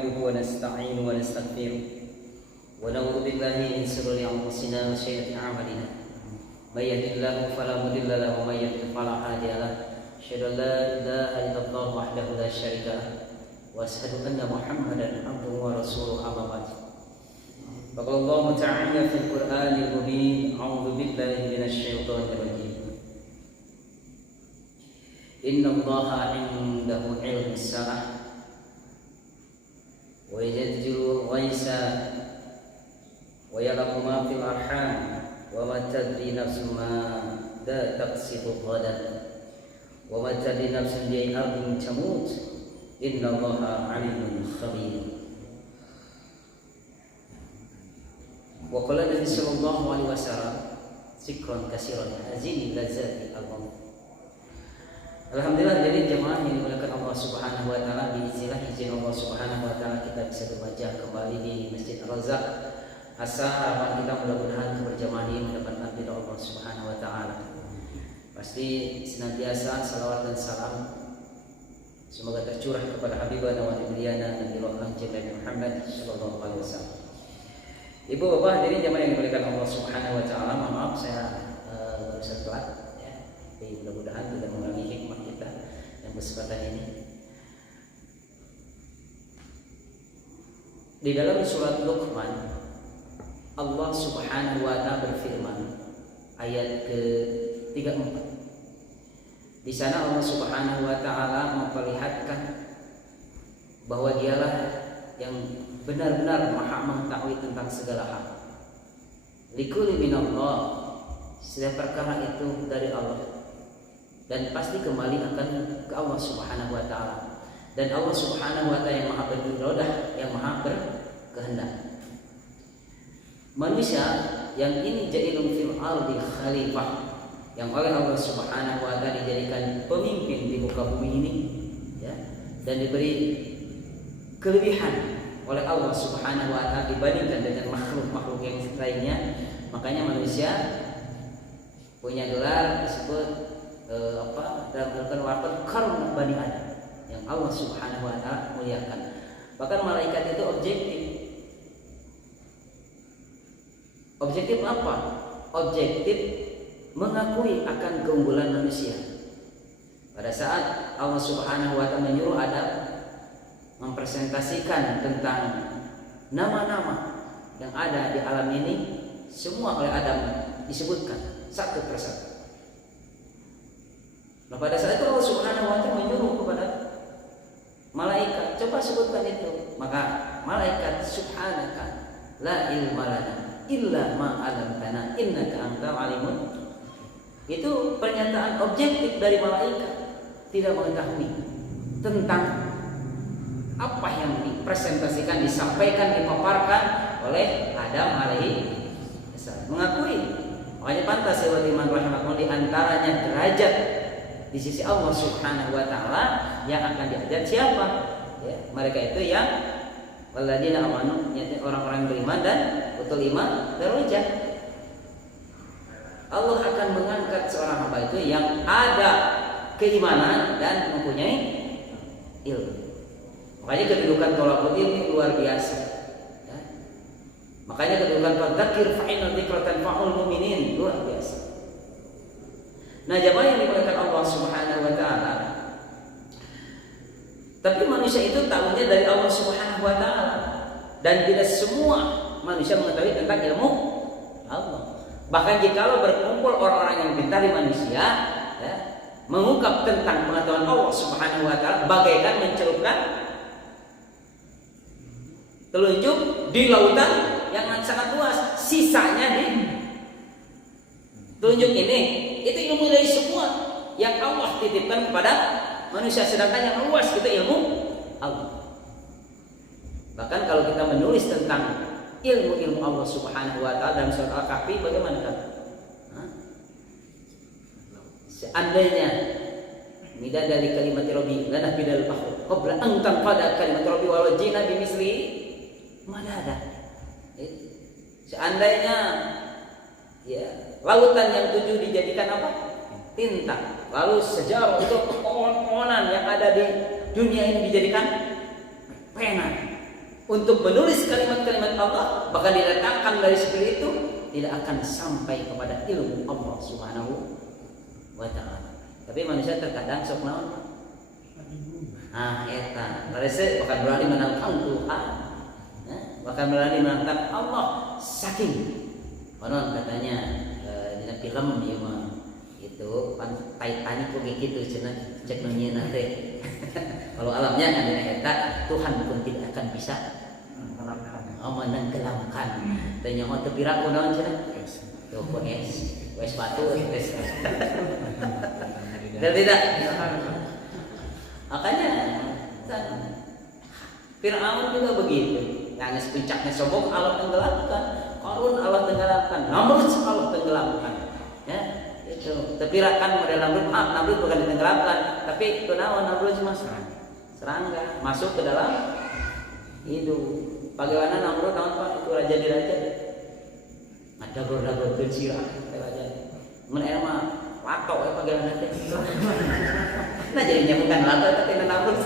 نحمده ونستعينه ونستغفره ونعوذ بالله من شرور أنفسنا وسيئات أعمالنا من يهده الله فلا مضل له ومن يضلل فلا هادي له أشهد أن لا إله إلا الله وحده لا شريك له وأشهد أن محمدا عبده ورسوله أما بعد فقال الله تعالى في القرآن المبين أعوذ بالله من الشيطان الرجيم إن الله عنده علم الساعة وينزل الغيث ويعلم ما في الأرحام وما تدري نفس ماذا تكسب غدا وما تدري نفس بأي أرض تموت إن الله عليم خبير. وقال النبي صلى الله عليه وسلم ذكرا كثيرا هذه لذات الموت. Alhamdulillah, jadi jemaah yang dimuliakan Allah Subhanahu wa taala, izin Allah Subhanahu wa taala kita bisa berwajah kembali di Masjid Al-Razak. Asa harapan kita mudah-mudahan keberjamaah ini mendapatkan ridha Allah Subhanahu wa taala. Pasti senantiasa salawat dan salam semoga tercurah kepada Habibana wa Nabiyyana Nabi Muhammad sallallahu alaihi wasallam. Ibu bapak hadirin jemaah yang dimuliakan Allah Subhanahu wa taala, maaf saya baru telat ya. Tapi mudah-mudahan tidak mengurangi hikmah kita yang kesempatan ini. Di dalam surat Luqman Allah Subhanahu wa taala berfirman ayat ke-34. Di sana Allah Subhanahu wa taala memperlihatkan bahwa Dialah yang benar-benar Maha mengetahui tentang segala hal. Likulli minallah, setiap perkara itu dari Allah dan pasti kembali akan ke Allah Subhanahu wa taala. Dan Allah Subhanahu wa taala yang Maha berirodah, yang Maha berkehendak. Manusia yang ini ja'ilun fil ardi khalifah, yang oleh Allah Subhanahu wa taala dijadikan pemimpin di muka bumi ini ya, dan diberi kelebihan oleh Allah Subhanahu wa taala dibandingkan dengan makhluk-makhluk yang lainnya. Makanya manusia punya gelar disebut dalam Al-Qur'an karun Bani Adam, yang Allah Subhanahu wa taala muliakan. Bahkan malaikat itu objektif. Objektif apa? Objektif mengakui akan keunggulan manusia. Pada saat Allah Subhanahu wa taala menyuruh Adam mempresentasikan tentang nama-nama yang ada di alam ini, semua oleh Adam disebutkan satu persatu. Nah, pada saat itu Allah Subhanahu wa taala menyuruh kepada malaikat, coba sebutkan itu. Maka malaikat, subhanaka la ilma lana illa ma 'allamtana innaka antal alimun. Itu pernyataan objektif dari malaikat, tidak mengetahui tentang apa yang dipresentasikan, disampaikan, dipaparkan oleh Adam alaihi salam. Mengakui, makanya pantas ya iman rahimahullah, di antaranya derajat di sisi Allah Subhanahu wa taala yang akan diajak siapa? Ya, mereka itu yang walladzina amanu, orang-orang beriman dan betul iman darajat. Allah akan mengangkat seorang hamba itu yang ada keimanan dan mempunyai ilmu. Makanya kedudukan thalabul ilmi luar biasa. Ya. Makanya kedudukan fadzakir fa inna dzikra tanfa'ul mu'minin luar biasa. Nah, jamaah yang dimuliakan Allah Subhanahu wa taala. Tapi manusia itu tahunya dari Allah Subhanahu wa taala, dan tidak semua manusia mengetahui tentang ilmu Allah. Bahkan jikalau berkumpul orang-orang yang pintar di manusia ya, mengungkap tentang pengetahuan Allah Subhanahu wa taala bagaikan mencelupkan telunjuk di lautan yang sangat luas, sisanya di telunjuk ini itu ilmu dari semua yang Allah titipkan kepada manusia, sedangkan yang luas itu ilmu Allah. Bahkan kalau kita menulis tentang ilmu-ilmu Allah Subhanahu wa taala dalam surat Al-Kahfi, bagaimana kan? Seandainya mida dari kalimat Rabbi lana bidal bahru qabla an tanqada kalimat Rabbi walau jina bimisli madada. Seandainya ya lautan yang 7 dijadikan apa? Tinta. Lalu sejarah untuk pohon-pohonan yang ada di dunia ini dijadikan pena. untuk menulis kalimat-kalimat Allah, bahkan diletakkan dari seperti itu, tidak akan sampai kepada ilmu Allah Subhanahu wa ta'ala. Tapi manusia terkadang sok naon. Eta, mereka bahkan berani menantang Tuhan, bahkan berani menantang Allah. Saking konon katanya di film ieu mah itu Titanic kok gitu cenah cek nanya nanti. Kalau alamnya kan dina eta Tuhan pun tidak akan bisa menenggelamkan. Teh nyaho teu pira kunaon cenah? Tuh ku es batu es. Dan tidak. Makanya Fir'aun juga begitu. Yang puncaknya sombong Allah tenggelamkan, Qarun Allah tenggelamkan, Namrud Allah tenggelamkan. Ya, itu. Tepirakan model Namrud bukan ditenggelamkan, tapi kunaon Namrud cuma serangga masuk ke dalam hidup. Bagaimana Namrud naon Pak? Itu raja di raja. Ada gor-gor sirah raja. Mun eta mah lato bagaimana teh. Nah jadinya bukan lato tapi Namrud.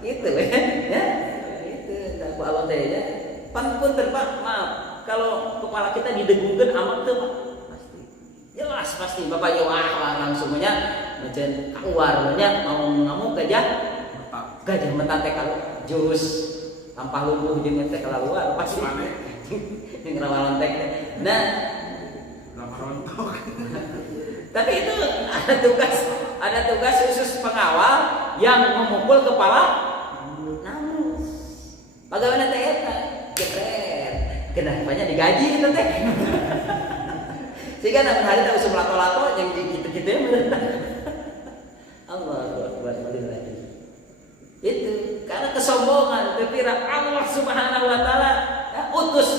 Itu ya. Itu aku Allah teh ya. Pun terpak maaf kalau kepala kita didegungkeun amat teu Pak. Pasti. Jelas pasti Bapak yo langsungnya macen keluar nya ngomong gajah meta teh kalau jurus tampah lumpuh jeung teh keluar pasti yang rawalan teh. Nah, rontok. Tapi itu ada tugas khusus pengawal yang memukul kepala Namrud. Bagaimana teh eta? Keren. Kenapanya digaji itu teh? Sehingga namun hari tak usah lato-lato yang gitu-gitu ya. Allahu Akbar. Itu karena kesombongan kepira Allah Subhanahu wa taala utus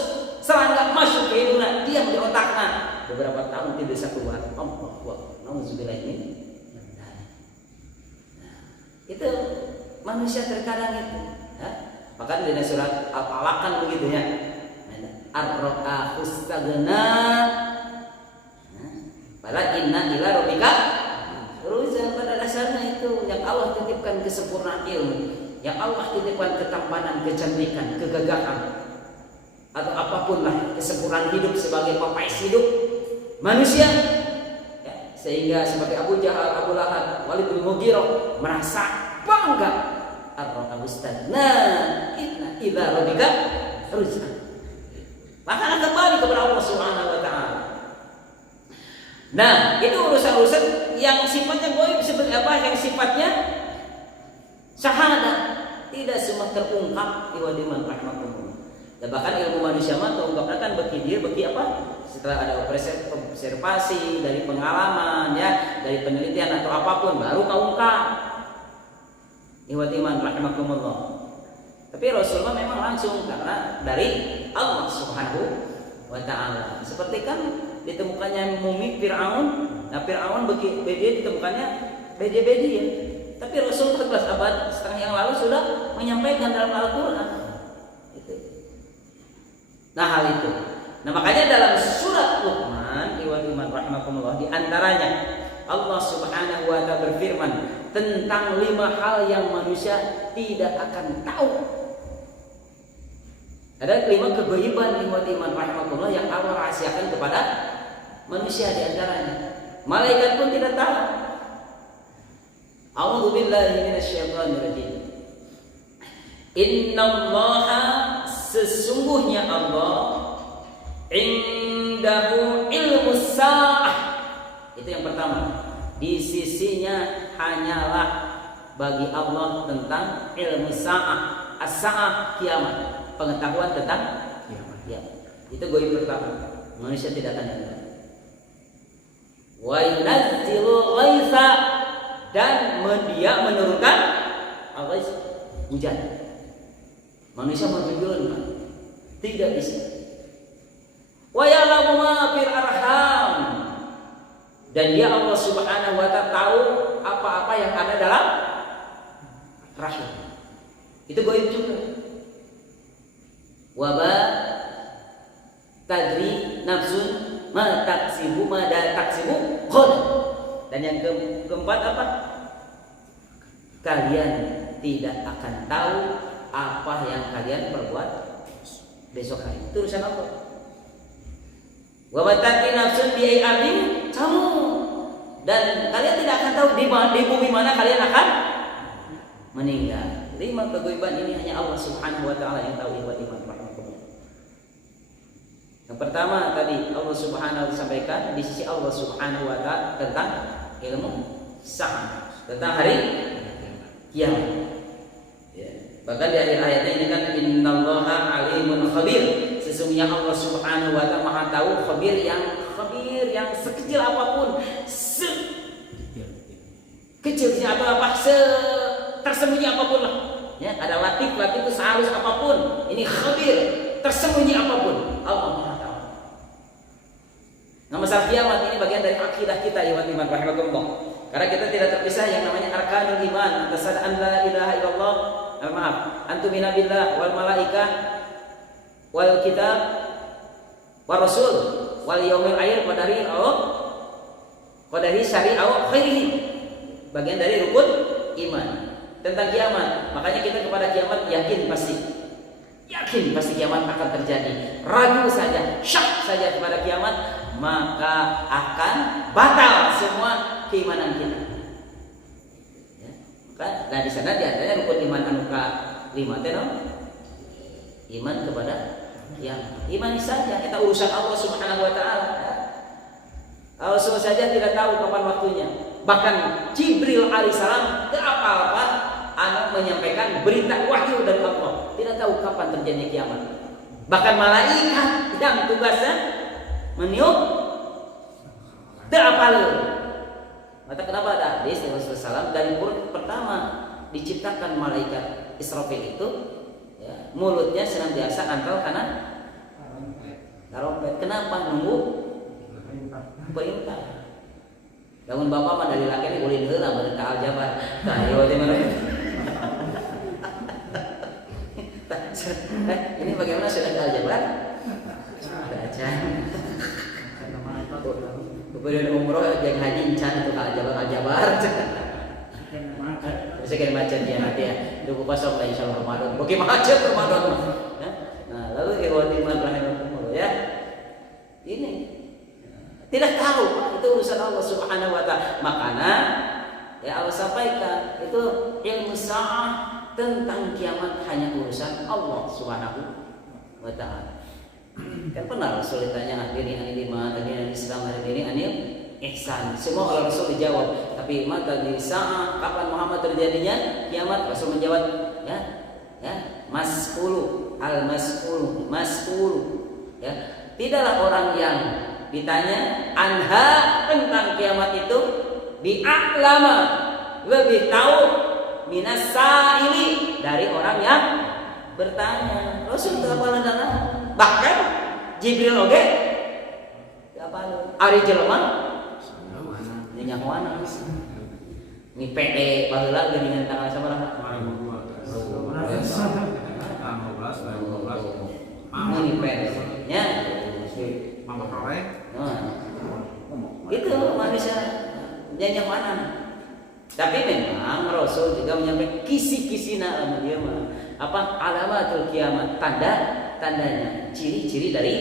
serangga masuk ke hidungna, diam di otakna beberapa tahun tidak bisa keluar. Allahu Akbar. Nauzubillah min. Itu manusia terkadang itu ya. Bahkan di surat Al-Alaq kan begitu ya. Ar-ra'a ustaghna. Bala inna ila rabbika rusul. Pada dasarnya itu yang Allah titipkan kesempurnaan ilmu, yang Allah titipkan ketampanan, kecantikan, kegagahan, atau apapun lah kesempurnaan hidup sebagai pepais hidup manusia ya, sehingga seperti Abu Jahal, Abu Lahab, Walid bin Mughirah merasa bangga ar-ra'a ustaghna inna ila rabbika rusul. Maka kembali kepada Allah Subhanahu wa taala. Nah, itu urusan-urusan yang sifatnya gaib seperti apa, yang sifatnya syahadat, tidak semua terungkap iwadiman rahmatullah. Dan bahkan ilmu manusia mah terungkapnya kan beki apa? Setelah ada observasi dari pengalaman ya, dari penelitian atau apapun baru kaungkap. Iwadiman rahmatullah. Tapi Rasulullah memang langsung karena dari Allah Subhanahu wa taala. Seperti kan ditemukannya mumi Fir'aun. Nah Fir'aun dia ditemukannya bedi ya. Tapi Rasul 14 abad setengah yang lalu sudah menyampaikan dalam Al-Quran itu. Nah hal itu. Nah makanya dalam surat Luqman iman rahimakumullah di antaranya Allah Subhanahu wa taala berfirman tentang 5 hal yang manusia tidak akan tahu. Ada 5 kegaiban iman rahimakumullah yang Allah rahasiakan kepada manusia di antaranya. Malaikat pun tidak tahu. A'udzu billahi minasyaitonir rajim. Innallaha sesungguhnya Allah indahu ilmus sa'ah. Itu yang pertama. Di sisinya hanyalah bagi Allah tentang ilmu sa'ah. As-sa'ah kiamat. Pengetahuan tentang kiamat. Itu gaib pertama. Manusia tidak akan tahu. Wa yunazzilu ghaitsa dan dia menurunkan al-ghais hujan. Manusia menunjukkan tidak bisa. Wa ya'lamu ma fil arham dan dia Allah Subhanahu wa taala tahu apa-apa yang ada dalam rahim. Itu gaib juga. Wa ba tadri nafsun ma taksibu qad. Dan yang keempat apa? Kalian tidak akan tahu apa yang kalian perbuat besok hari. Itu urusan Allah. Wa batati nafsun bi abin kamu, dan kalian tidak akan tahu di bumi mana kalian akan meninggal. 5 kegaiban ini hanya Allah Subhanahu wa taala yang tahu. Iman rahmatullah. Yang pertama tadi Allah Subhanahu wa taala sampaikan di sisi Allah Subhanahu wa taala tentang ilmu sa'ah, tentang hari kiamat. Bahkan di akhir ayatnya ini kan innallaha alimun khabir. Sesungguhnya Allah Subhanahu wa taala Maha tahu, khabir yang sekecil apapun, kecilnya apa tersembunyi apapun lah. Ya, ada latif itu sehalus apapun. Ini khabir, tersembunyi apapun. Allah Maha tahu. Nah, masalah kiamat ini bagian dari akidah kita ya iman rahimakumullah. Karena kita tidak terpisah yang namanya arkanul iman, atas an la ilaha illallah. Antumina billah wal malaikah wal kitab wal rasul wal yaumil akhir qadari syari'ah khairihi. Bagian dari rukun iman tentang kiamat. Makanya kita kepada kiamat yakin pasti kiamat akan terjadi. Ragu saja, syak saja kepada kiamat, maka akan batal semua keimanan kita. Nah di sana diantaranya rukun iman anu ka-5 teh iman kepada kiamat. Imani saja kita urusan Allah Subhanahu wa taala. Allah saja tidak tahu kapan waktunya. Bahkan Jibril alaihissalam tidak apa-apa anak menyampaikan berita wahyu dari Allah, tidak tahu kapan terjadinya kiamat. Bahkan malaikat yang tugasnya meniup tidak apa. Maka kenapa ada hadis Rasulullah SAW dari pertama diciptakan malaikat Israfil itu, ya, mulutnya senantiasa angkel karena tarompet. Kenapa? Nunggu perintah. Bangun bapak mah dari laki ini ulin heula beureun ka aljabar. Tah ieu teh mana? Ini bagaimana sudah ke aljabar? Ada aja. Kemudian umroh yang haji can untuk aljabar. Bisa kirim macet ya nanti ya. Tunggu pasok lah insyaallah Ramadan. Bagi macet Ramadan. Nah, lalu ikhwati iman rahimakumullah ya. Ini tidak tahu itu urusan Allah Subhanahu wa taala. Makanya ya Allah sampaikan itu ilmu sa'ah tentang kiamat hanya urusan Allah Subhanahu wa taala. Kan pernah Rasul ditanya ini anil iman, anil Islam, ini anil ihsan. Semua oleh Rasul dijawab. Tapi mata di sa'ah kapan Muhammad terjadinya kiamat, Rasul menjawab mas'ulu ya. Tidaklah orang yang ditanya anha tentang kiamat itu bi'a'lama lebih tahu minas sa'ili dari orang yang bertanya. Rasul itu apa nana? Bahkan Jibril oge apa ari jelema nya nyawana ni PD baheula geuningan tanggal sabaraha 15 ini PD nya Mama Hore. Itu manusia nyawana. Tapi memang Rasul juga menyampaikan kisi-kisina lamun dia mah apa alamatul kiamat, tandanya, ciri-ciri dari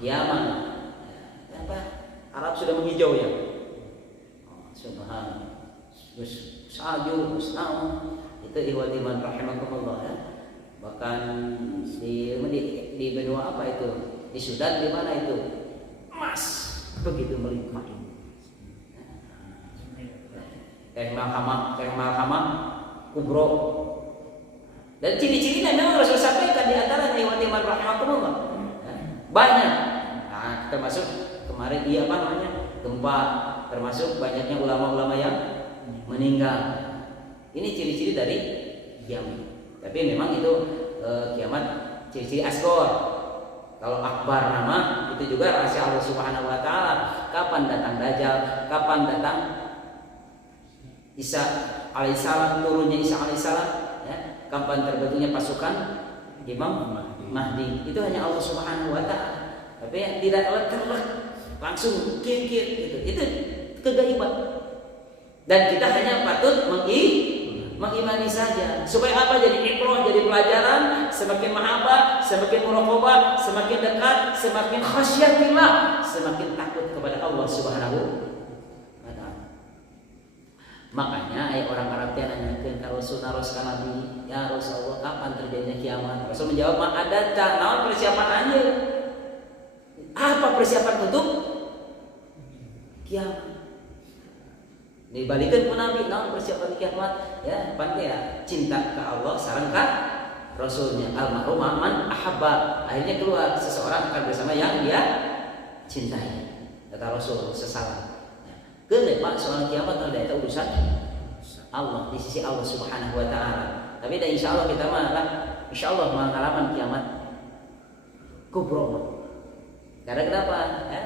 kiamat. Apa? Arab sudah menghijau ya. Subhanallah. Terus salju, naon itu ikhwati iman rahimakumullah ya. Bahkan di benua apa itu? Di Sudan di mana itu? Emas begitu melimpah. Teh malhamah kubro. Dan ciri-cirinya memang Rasul sampaikan di antaranya ikhwati iman rahimakumullah. Banyak. Nah, termasuk kemarin gempa, termasuk banyaknya ulama-ulama yang meninggal. Ini ciri-ciri dari kiamat. Tapi memang itu kiamat ciri-ciri asghar. Kalau akbar nama itu juga rahasia Allah Subhanahu wa taala. Kapan datang Dajjal, kapan datang Isa alaihissalam, turunnya Isa alaihissalam, ya, kapan terbentuknya pasukan Imam Mahdi. Itu hanya Allah Subhanahu wa taala. Tapi tidak terlek langsung kir gitu. Itu kegaiban. Dan kita hanya patut mengimani saja. Supaya apa? Jadi ibrah, jadi pelajaran. Semakin mahabbah, semakin muraqabah, semakin dekat, semakin khasyatillah, semakin takut kepada Allah Subhanahu wa taala. Makanya orang Arab yang nanyakeun ka Rasul naroskan Nabi, ya Rasulullah, kapan terjadinya kiamat? Rasul menjawab, "Ma ada naon persiapan anjeun?" Apa persiapan untuk kiamat? Dibalikan ku Nabi, naon persiapan kiamat? Ya, pantai ya, cinta ke Allah sareng ka Rasulnya. Al-mar'u man ahabba. Akhirnya keluar seseorang akan bersama yang dia cintai. Kata Rasul sesalah. Keun Pak soal kiamat ada eta urusan Allah di sisi Allah Subhanahu wa taala. Tapi dah insyaallah kita mah insyaallah mengalaman kiamat kubro. Karena kenapa? Ya,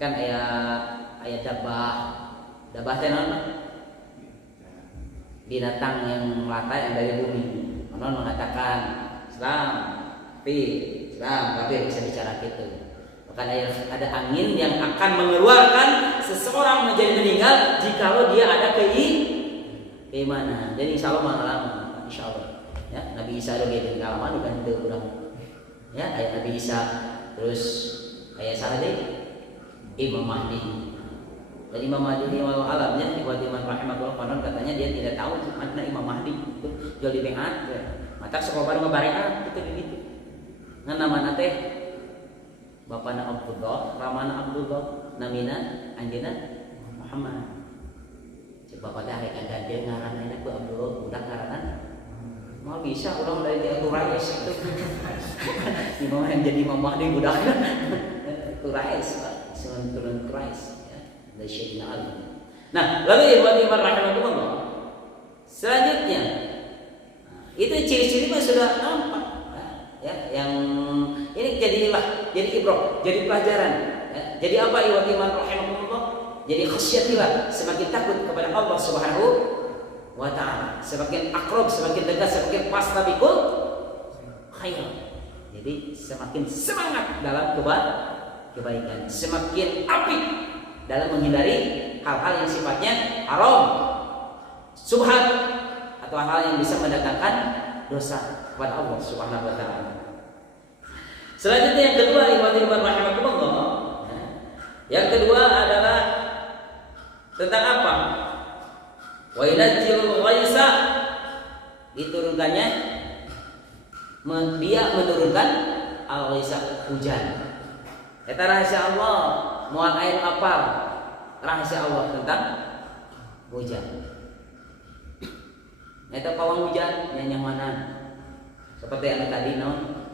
kan ayat dabah teh naon? Binatang yang melata yang dari bumi. Manon mengatakan Islam, kafir bisa bicara gitu. Bahkan ada angin yang akan mengeluarkan seseorang menjadi meninggal jikalau dia ada keimanan. Jadi insyaallah mengalami insyaallah. Ya, Nabi Isa ada gitu pengalaman bukan itu urang. Ya, ayat Nabi Isa terus ayat saleh Imam Mahdi. Dan Imam Mahdi ini walau alamnya buat iman rahimahullah konon katanya dia tidak tahu mana Imam Mahdi itu jual di bengat mata sekolah baru ngebarean gitu ngan namana teh bapana Abdullah ramana Abdullah namina anjeunna Muhammad cek bapak teh arek gandeun ngaran ayeuna ku Abdullah budak ngaranan mau bisa ulang dari dia Quraisy itu Imam yang jadi Imam Mahdi budak Quraisy turun Quraisy dari Syekh Ali. Nah, lalu iman rahimahullah. Selanjutnya, itu ciri-ciri mah sudah nampak. Ya, yang ini jadi ibrah, jadi pelajaran. Ya, jadi apa iman rahimahullah? Jadi khasyatillah, semakin takut kepada Allah Subhanahu wa taala, semakin akrab, semakin dekat, semakin fastabiqul khair. Jadi semakin semangat dalam kebaikan, semakin apik dalam menghindari hal-hal yang sifatnya haram, subhat atau hal yang bisa mendatangkan dosa kepada Allah Subhanahu wa taala. Selanjutnya yang kedua iman rahimakumullah. Yang kedua adalah tentang apa? Wa yunajjilul ghaisa, diturunkannya dia menurunkan al-ghaisa hujan. Eta rahasia Allah. Mual air apal rahasia Allah tentang hujan. Eta pawang hujan nyanyawanan. Seperti yang tadi non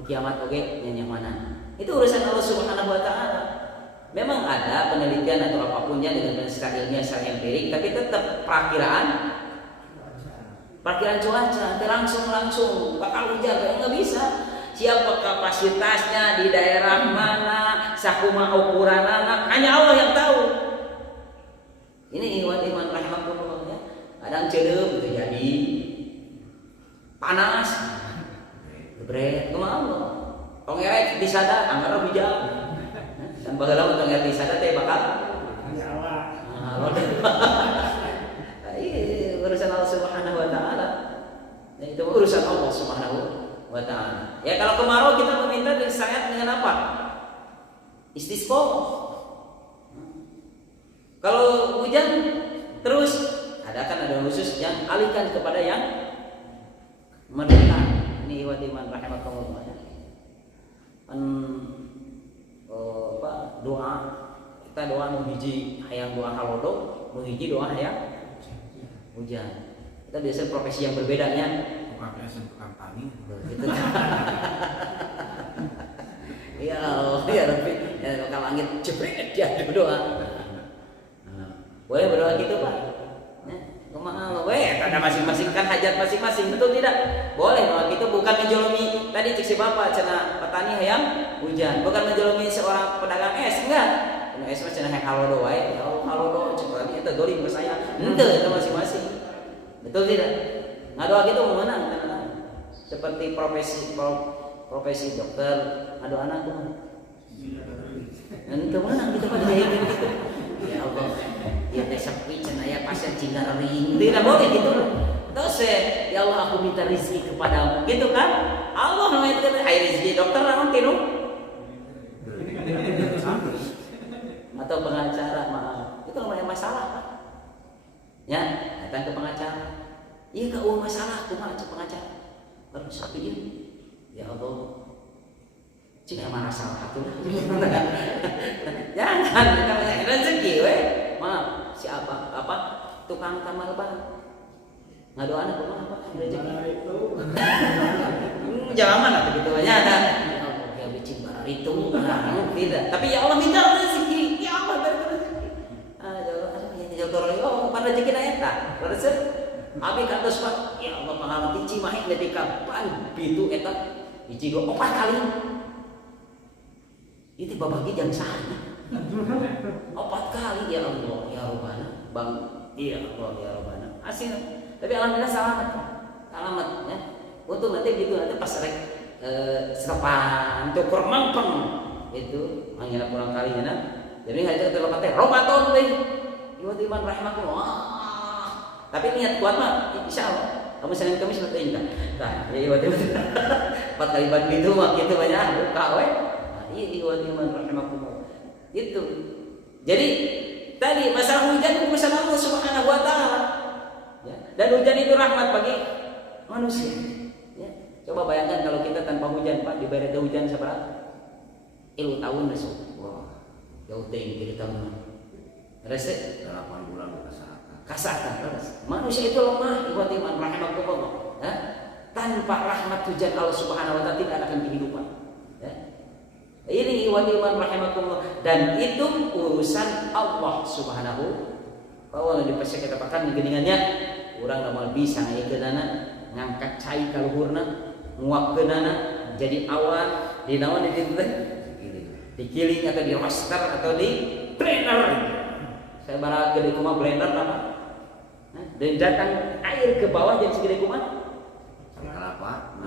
kiamat oge nyanyawanan. Itu urusan Allah Subhanahu wa taala. Memang ada penelitian atau apapunnya dengan secara ilmiah, secara empirik, tapi tetap perakiraan cuaca, langsung bakal hujan enggak bisa. Siapa kapasitasnya di daerah mana, sakuma ukuranana, hanya Allah yang tahu. Ini iman rahimahullah ya. Kadang ceureum itu jadi panas. Gebret kumaha Allah. Tong erek disada anggar hujan. Dan baheula tong erek disada teh bakal Allah. Iya, urusan Allah Subhanahu wa taala. Itu urusan Allah Subhanahu wa ta'ala. Ya kalau kemarau kita meminta sangat dengan apa? Istisqa. Kalau hujan terus ada khusus yang alihkan kepada yang mendekat. Ini iman rahimakumullah. Doa kita doa nu hiji hayang doa halodo, nu hiji doa hayang hujan. Kita biasa profesi yang berbeda nya. Tukang tani. Ya Allah, ya Rabbi, ya kalau langit jebret dia berdoa. Boleh berdoa gitu Pak? Kumaha we? Karena masing-masing kan hajat masing-masing, betul tidak? Boleh doa gitu, bukan menjolomi. Tadi cek si Bapak cenah petani hayang hujan, bukan menjolomi seorang pedagang es, enggak. Es mah cenah hayang halodo wae. Ya Allah, halodo cek tadi eta dolim ke saya. Henteu itu masing-masing. Betul tidak? Ngadoa gitu mau menang kan? Seperti profesi dokter, adu anak tuh. Ente menang gitu kan gitu. Ya Allah, ya teh sepi cenah aya pasien cinggaring. Tidak boleh gitu. Itu Terus ya Allah aku minta rezeki kepadamu, gitu kan? Allah namanya itu air rezeki dokter namun tinu atau pengacara, maaf itu namanya masalah Pak. Ya datang ke pengacara, iya kak masalah aku mah pengacara baru satu ini ya Allah cik emang salah aku jangan kita rezeki maaf siapa apa tukang tambal ban ngadoan aku mah apa rezeki jangan mana begitu banyak kan ya Allah ya bicin barang itu tidak tapi ya Allah minta rezeki ya Allah dari rezeki ya Allah oh pada rezeki na eta rezeki abi kantos Pak ya Allah pangalaman tici mah lebih kapan pitu eta hiji 4 kali itu babagi jam sahana 4 kali ya Allah ya Rabbana bang iya Allah ya Rabbana asing tapi alhamdulillah selamat ya untung nanti gitu nanti pas rek serapan untuk kurmangpeng itu manggil pulang kalinya nah jadi hanya terlepas teh Ramadan deh iman rahimakumullah tapi niat kuat mah insyaallah kamu Senin Kamis nanti indah nah ya iwati 4 kali bagi itu mah gitu banyak buka we iya iwati iman rahimakumullah itu jadi tadi masalah hujan itu masalah Allah Subhanahu wa taala ya. Dan hujan itu rahmat bagi manusia ya. Coba bayangkan kalau kita tanpa hujan Pak diberi hujan seberapa ilu tahun besok wah jauh tinggi tahun rese 8 bulan kasatan manusia itu lemah ikhwati iman rahimakumullah ya. Tanpa rahmat hujan Allah Subhanahu wa taala tidak akan kehidupan ya. Ini ikhwati iman rahimakumullah dan itu urusan Allah Subhanahu bahwa di pasca kita pakan geningannya urang lamun bisa ngaeukeunana ngangkat cai ka luhurna nguapkeunana jadi awan di naon di ditu teh dikiling atau di roaster atau di blender saya bara gede kumaha blender apa dan datang air ke bawah jadi segede kumaha kalapa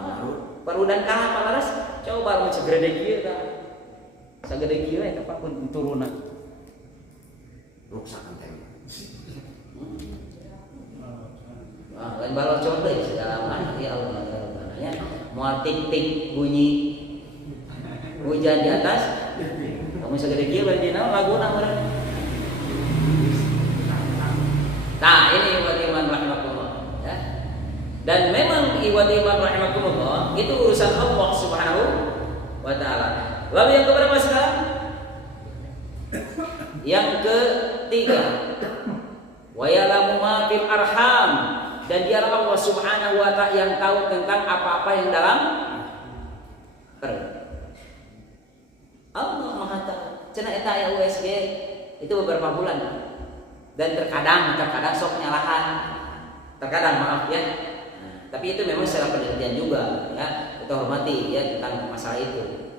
parudan kalapa laras coba mun segede kieu tah sagede kieu eta Pak pun turunan ruksakan teh lain balon coba segala macam ya Allah ya mau tik-tik bunyi hujan di atas kamu segede kieu bari dina laguna meureun nah ini iman rahimakumullah ya dan memang iman rahimakumullah itu urusan Allah Subhanahu wa taala. Lalu yang keberapa sekarang? Yang ketiga wa ya'lamu ma fil arham dan dia Allah Subhanahu wa taala yang tahu tentang apa-apa yang dalam perut. Allah Maha tahu. Cenah eta aya USG itu beberapa bulan. Dan terkadang sok nyalahan. Terkadang maaf ya. Nah, tapi itu memang secara penelitian juga ya. Kita hormati ya tentang masalah itu.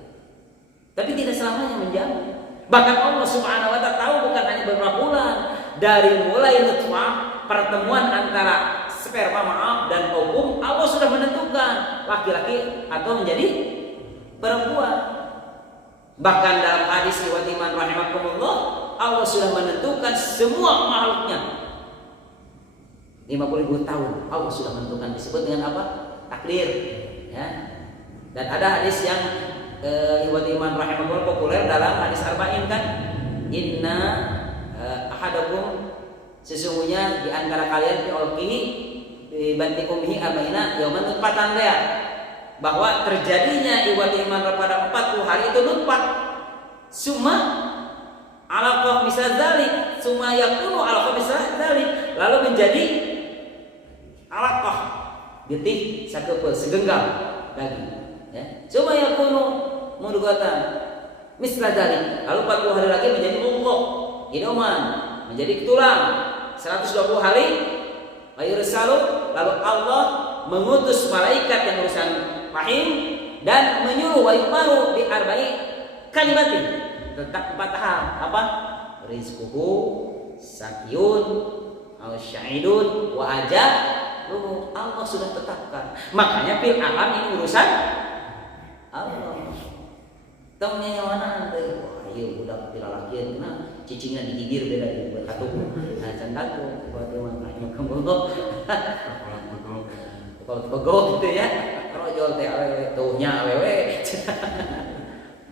Tapi tidak selamanya menjamin. Bahkan Allah Subhanahu wa taala tahu bukan hanya beberapa bulan dari mulai nutfah pertemuan antara sperma dan ovum Allah sudah menentukan laki-laki atau menjadi perempuan. Bahkan dalam hadis riwayat Iman rahimakumullah Allah sudah menentukan semua makhluknya 50.000 tahun Allah sudah menentukan disebut dengan apa? Takdir ya. Dan ada hadis yang riwayat Iman rahimahullah populer dalam hadis arba'in kan inna ahadakum sesungguhnya di antara kalian fi'ulqihi bi banti ummihi arba'ina yauman nutfatan dia bahwa terjadinya riwayat Iman pada 40 hari itu nutfah summa alaqah misal dzalik summa yakunu alaqah misal dzalik lalu menjadi alaqah getih sakepeul segenggam daging ya summa yakunu mudghatan misal dzalik lalu 40 hari lagi menjadi mudghah idoman menjadi tulang 120 hari ayursalu lalu Allah mengutus malaikat yang urusan rahim dan menyuruh wa yumaru bi arba'i kalimatin tentang 4 hal apa rizquhu sakyun au syahidun wa ajaluhu Allah sudah tetapkan makanya fil alam ini urusan Allah tongnya nyawana teh wah ieu budak tilalakeun na cicingna digigir beda di katuku nah candaku buat teman rahimahumullah Kalau begok gitu ya. Kalau jual teh tuhnya awewe.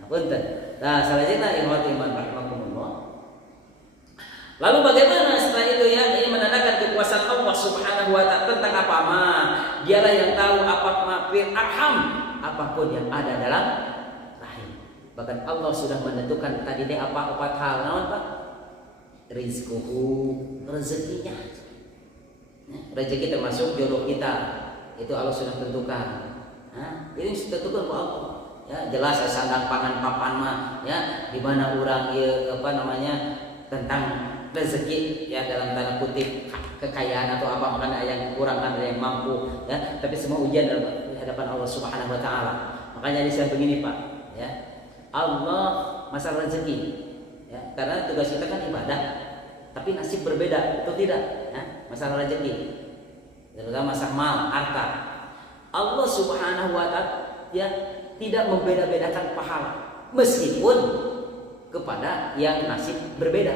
Punten. Nah, selanjutnya iman rahimakumullah. Lalu bagaimana setelah itu ya? Ini menandakan kekuasaan Allah Subhanahu wa taala tentang apa? Dialah yang tahu apa fil arham, apapun yang ada dalam rahim. Bahkan Allah sudah menentukan tadi deh apa hal naon Pak? Rizquhu, rezekinya. Rezeki termasuk jodoh kita. Itu Allah sudah tentukan. Nah, ini sudah tentukan oleh Allah. Ya, jelas sandang pangan papan mah ya di mana orang ya tentang rezeki ya dalam tanda kutip kekayaan atau apa makanya yang kurang kan ada yang mampu ya, tapi semua ujian dalam hadapan Allah Subhanahu wa taala. Makanya saya begini Pak ya. Allah masalah rezeki ya, karena tugas kita kan ibadah tapi nasib berbeda, itu tidak ya, masalah rezeki terutama masalah mal, harta. Allah Subhanahu wa taala ya tidak membeda-bedakan pahala meskipun kepada yang nasib berbeda.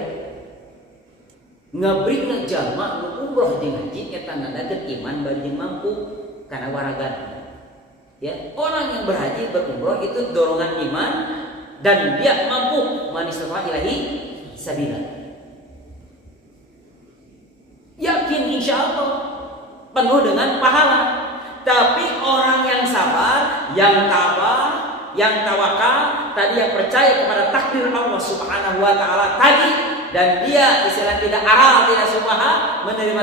Ngabrigna jalma nu umroh jeung haji eta nandakeun iman bari jeung mampu kana waragan. Ya, orang yang berhaji berumroh itu dorongan iman dan dia mampu manisra ilahi sabila. Yakin insyaallah penuh dengan pahala. Tapi orang yang sabar, yang tabah, yang tawakal, tadi yang percaya kepada takdir Allah Subhanahu wa taala tadi dan dia istilah tidak aral, tidak subha menerima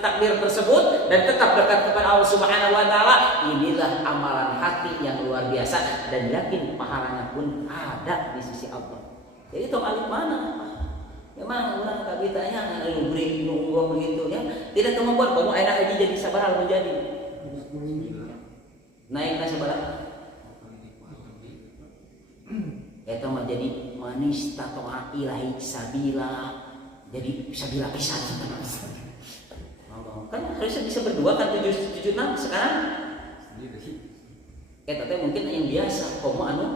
takdir tersebut dan tetap dekat kepada Allah Subhanahu wa taala, inilah amalan hati yang luar biasa dan yakin pahalanya pun ada di sisi Allah. Jadi tong alif mana? Memang orang kabitanya lubrik nunggu begitu ya. Tidak membuat kamu enak aja jadi sabar menjadi naiklah sebarang eta mah jadi manis tatoa ilahi sabila, jadi sabila pisan kan harusnya bisa berdua kan 776 sekarang eta teh mungkin yang biasa komo anu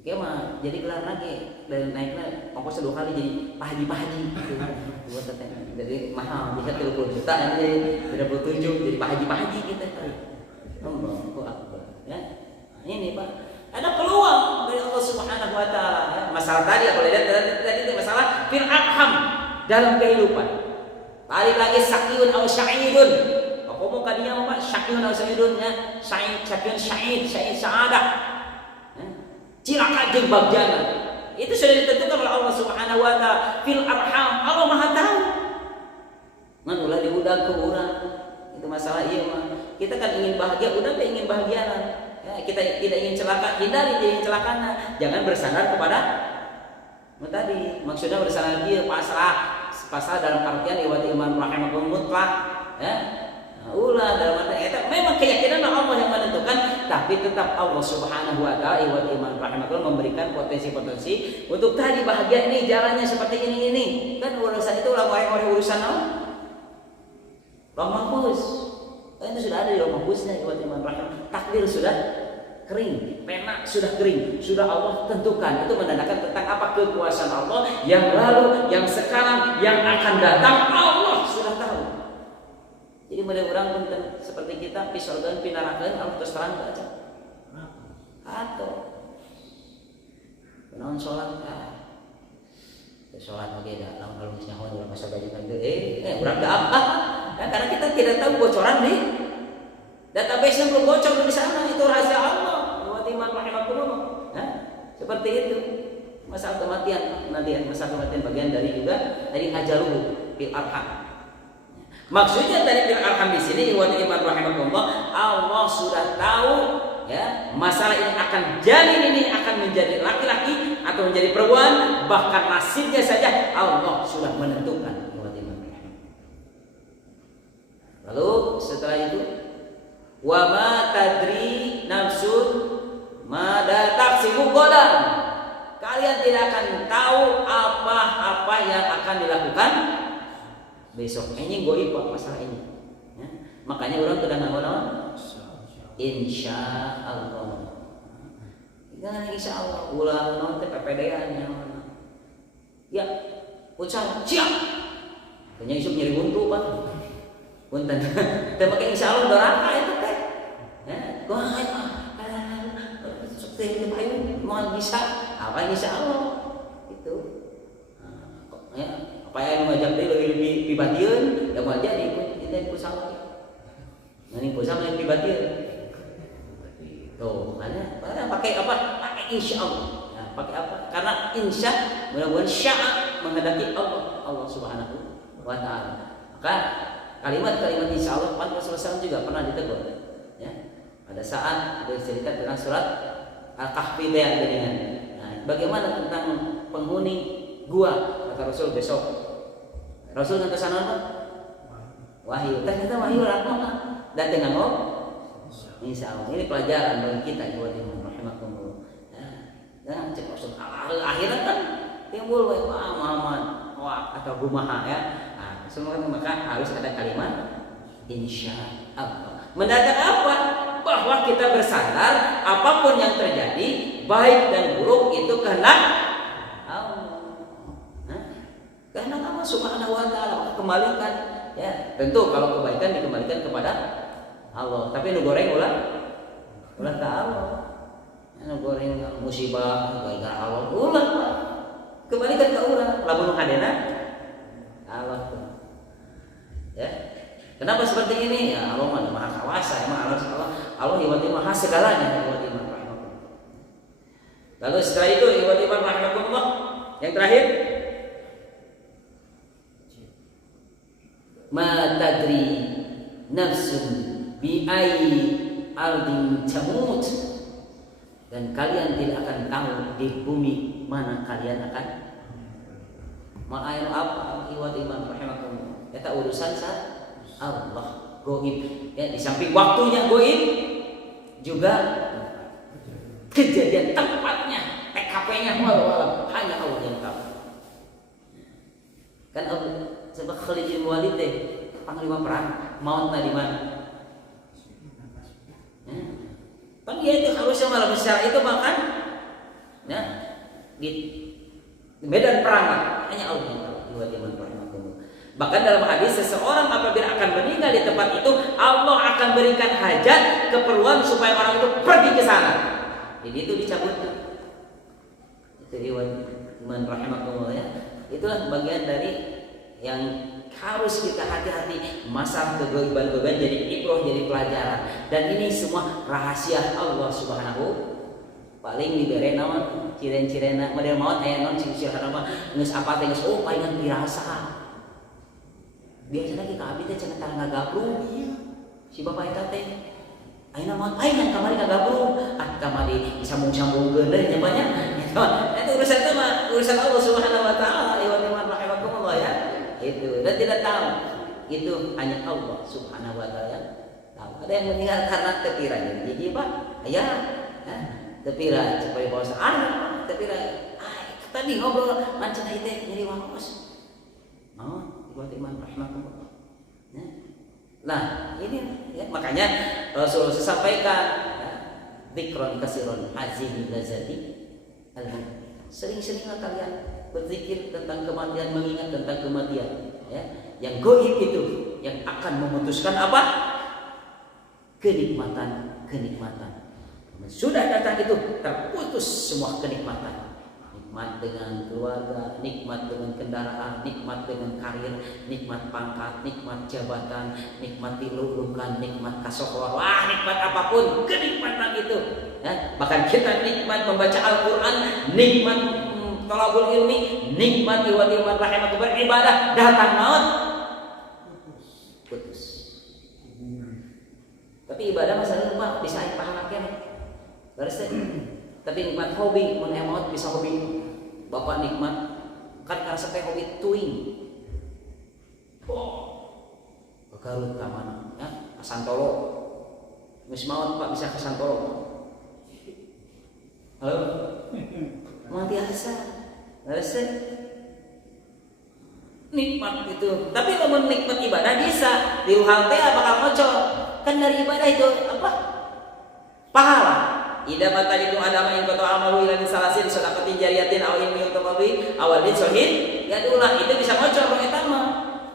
Oke mah jadi gelar lagi dan naiknya ongkos 2 kali jadi pahaji gitu. Buat teteh. Jadi mahal bisa 30 juta nanti jadi 37 jadi pahaji gitu. Allahu akbar. Ya. Nah, ini Pak, ada peluang dari Allah Subhanahu wa taala ya. Masalah tadi kalau lihat tadi itu masalah fil arham dalam kehidupan. Balik lagi syaqiyun aw sya'idun. Mau kadinya Pak syaqiyun aw sya'idun ya. Sya'id sa'adah. Cilaka jeung bagjana. Itu sudah ditentukan oleh Allah Subhanahu wa taala fil arham. Allah Maha tahu. Ngan ulah diudag ke urang. Itu masalah ieu mah. Kita kan ingin bahagia, udah teh ingin bahagia. Ya, kita tidak ingin celaka, hindari jadi celakana. Jangan bersandar kepada tadi. Maksudnya bersandar dia pasrah dalam artian iwati iman rahimakum mutlak. Ya. Ulah dalam arti eta memang keyakinan Allah yang menentukan, tapi tetap Allah Subhanahu wa taala wa iman rahimakumullah memberikan potensi-potensi untuk tadi bahagia ini jalannya seperti ini. Kan urusan itu ulah urusan apa? Lauh mahfuz. Kan itu sudah ada di lauh mahfuznya wa iman rahimah. Takdir sudah kering, pena sudah kering, sudah Allah tentukan. Itu menandakan tentang apa kekuasaan Allah yang lalu, yang sekarang, yang akan datang Allah sudah tahu. Jadi mulai orang pun seperti kita pisau dan pinarakan Allah terus terang baca. Atau non sholat sholat oke dah lawan kalau misalnya orang masa baju kan orang dah apa? Karena kita tidak tahu bocoran nih. Database belum bocor di sana, itu rahasia Allah. Buat iman rahimakumullah. Seperti itu. Masalah kematian nanti masalah kematian bagian dari juga dari ajaluhu fil arham. Maksudnya dari fil arham di sini iwan iman rahimakumullah, Allah sudah tahu ya masalah ini akan janin ini akan menjadi laki-laki atau menjadi perempuan, bahkan nasibnya saja Allah sudah menentukan. Lalu setelah itu wa ma tadri nafsun mada taksibu qadan. Kalian tidak akan tahu apa-apa yang akan dilakukan besok. Ini goib masalah ini ya. Makanya orang sudah naon insya Allah. Jangan insya Allah ulah naon teh PPD-an ya. Ucap siap. Tanya isuk nyeri buntu Pak. Punten. Teu make insyaallah doraka eta teh. Ya, kumaha Pak? Sok teh payu moal bisa. Apa insyaallah. Itu. Ya, apa yang ngajak deui lebih pibatieun, da moal jadi kita salah. Nani pusam yang pibatieun. Tuh, mana pakai apa? Pakai insyaallah. Pakai apa? Karena insya mudah-mudahan syaa menghendaki Allah Subhanahu wa taala. Maka kalimat-kalimat insya Allah Rasulullah SAW juga pernah ditegur. Ya. Pada saat bercerita tentang surat Al-Kahfi dengan bagaimana tentang penghuni gua kata Rasul besok. Rasul nanti sana apa? Wahyu. Ternyata wahyu rahmat dan dengan insya Allah. Ini pelajaran bagi kita jemaah rahimakumullah. Ya, cek maksud akhirat kan timbul Muhammad atau gumaha ya. Nah, semua maka harus ada kalimat insya Allah. Mendadak apa? Bahwa kita bersandar apapun yang terjadi baik dan buruk itu kehendak Allah. Kehendak Allah Subhanahu wa taala kembalikan ya. Tentu kalau kebaikan dikembalikan kepada Allah, tapi nu goreng ulah ke Allah. Goreng musibah gara-gara Allah ulah kembalikan ke urang lamun hadena Allah tuh ya. Kenapa seperti ini ya? Allah maha kawasa emang Allah iwati maha segalanya iwati rahmatullah. Lalu setelah itu iwati rahmatullah yang terakhir ma tadri nafsun bi ayyi ardin tamut. Dan kalian tidak akan tahu di bumi mana kalian akan ma'ayru apa iwat iman rahimakumullah. Eta urusan Allah goib ya, di samping waktunya goib juga kejadian tempatnya TKP-nya walau hanya Allah yang tahu. Kan sebab Khalid bin Walid deh panglima perang mautna di mana? Kan dia itu harusnya malam secara itu makan ya di medan perang hanya Allah yang tahu. Bahkan dalam hadis seseorang apabila akan meninggal di tempat itu Allah akan berikan hajat keperluan supaya orang itu pergi ke sana. Jadi itu dicabut. Itu iman rahimakumullah ya. Itulah bagian dari yang harus kita hati-hati masalah kegaiban-kegaiban jadi ibrah jadi pelajaran dan ini semua rahasia Allah Subhanahu paling dibere naon ciren-cirena model maut aya naon sing harama geus apa teh geus palingan pirasa biasana kita abdi teh cenah tara ngagabrung si bapak eta teh ayeuna maut palingan kamari ngagabrung kamari disambung-sambungkeun deui nya banyak eta urusan teh mah urusan Allah Subhanahu wa taala iwan rahimakumullah ya. Itu dan tidak tahu itu hanya Allah Subhanahu wa taala tahu. Ada yang meninggal karena tepira jadi Pak aya tepira supaya bawa tepira tadi ngobrol mancan itu nyeri wangos buat iman rahimakumullah ya. Nah ini ya, makanya Rasulullah sampaikan dzikron kasiron hazihi lazati sering-seringlah kalian berzikir tentang kematian, mengingat tentang kematian ya. Yang gaib itu yang akan memutuskan apa? Kenikmatan. Sudah datang itu terputus semua kenikmatan. Nikmat dengan keluarga, nikmat dengan kendaraan, nikmat dengan karir, nikmat pangkat, nikmat jabatan, nikmat dilulukan, nikmat kasohor, nikmat apapun, kenikmatan itu ya. Bahkan kita nikmat membaca Al-Qur'an, nikmat thalabul ilmi, nikmat iman rahimah beribadah, datang maut putus. Tapi ibadah masalah mah bisa pahala kene. Beres tapi nikmat hobi mun maut bisa hobi. Bapak nikmat kan karena sampai hobi tuing. Garut ka mana ya? Ka Santolo. Geus maot Pak bisa ke Santolo. Halo. Mati asa. Rasa nikmat itu. Tapi kalau nikmat ibadah bisa diuhal teh bakal ngocor. Kan dari ibadah itu apa? Pahala. Ida batali itu adama yang kata amalu ila salasin sadaqatin jariyatin aw ilmi utawi awalin sohin ya diulah itu bisa ngocor eta mah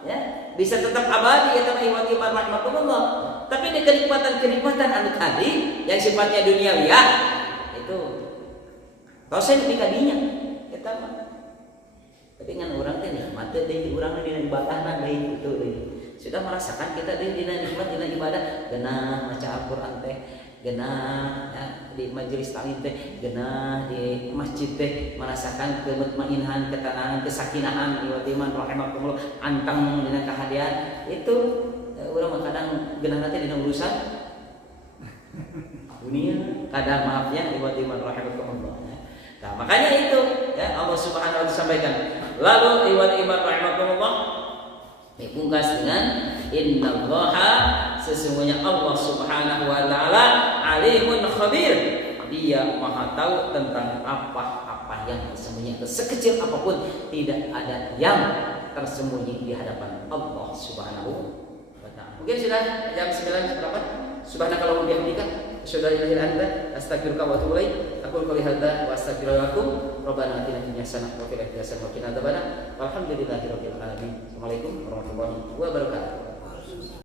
ya. bisa tetap abadi ya teman iman rahimakumullah. Tapi di kenikmatan-kenikmatan anu tadi yang sifatnya duniawiah itu dosen di kadinya eta mah. Tapi ngan urang teh nikmat teh deui urang dina ibadahna deui itu deui. Sudah merasakan kita deui dina nikmat dina ibadah, geunah maca Al-Qur'an teh, geunah ya, di majelis taklim teh, geunah di masjid teh merasakan kemutmainhan, ketenangan, kesakinahan iman rahimakumullah, anteng dina kahadian. Itu urang kadang geunah teh dina urusan dunia, kadang maafnya iman rahimakumullah. Nah, makanya itu ya Allah Subhanahu wa taala sampaikan. Lalu iman rahimakumullah dipungkas dengan innallaha, sesungguhnya Allah Subhanahu wa taala alimun khabir. Dia Maha tahu tentang apa yang tersembunyi, sekecil apapun tidak ada yang tersembunyi di hadapan Allah Subhanahu wa taala. Mungkin sudah jam 9 berapa? Subhanakallahumma wa bihamdika asyhadu an la ilaha illa anta astaghfiruka wa atubu ilaik. Aku qouli hadza wa astaghfirullakum. Rabbana atina fid dunya hasanah wa fil akhirati hasanah wa qina adzabannar. Walhamdulillahirabbil alamin. Assalamualaikum warahmatullahi wabarakatuh.